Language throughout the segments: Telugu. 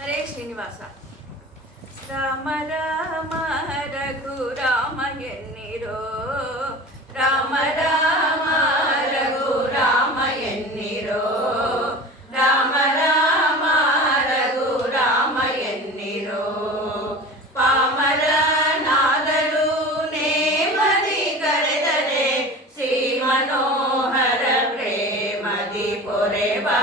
హరే శ్రీనివాస. రామ రామ రఘు రామ ఎన్నిరో. రామ రామ రఘు రామ ఎన్నిరో. రామ రామ రఘు రామ ఎన్నిరో. పామర నాదలు నేమది కడదడే శ్రీ మనోహర ప్రేమది పొరేవా.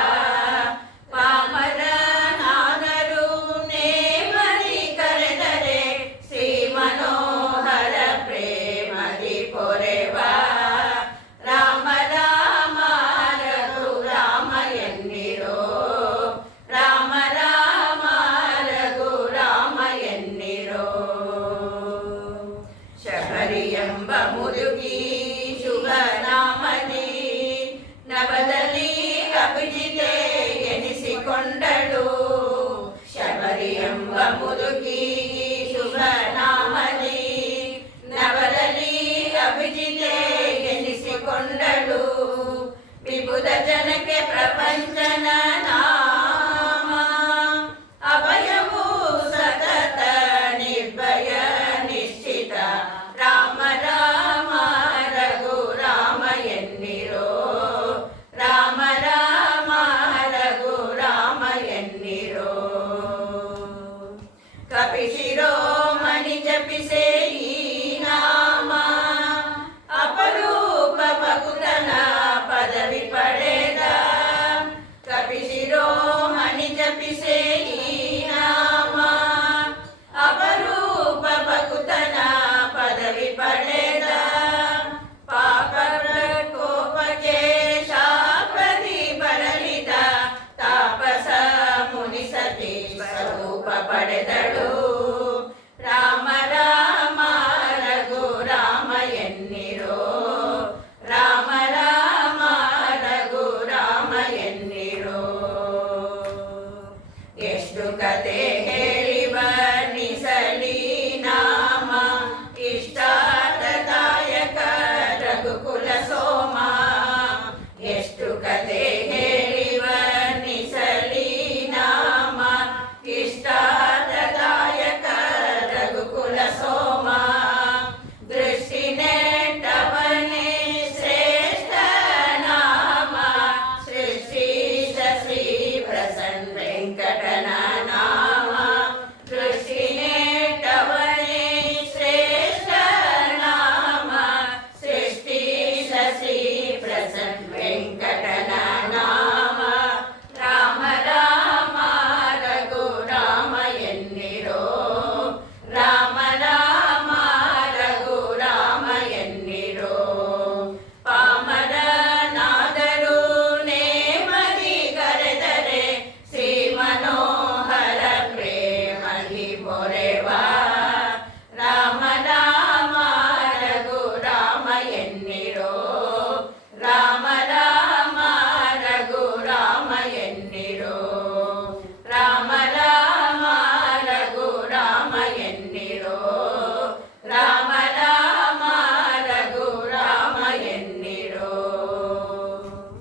ಎಂಬ ಮುದುಕಿ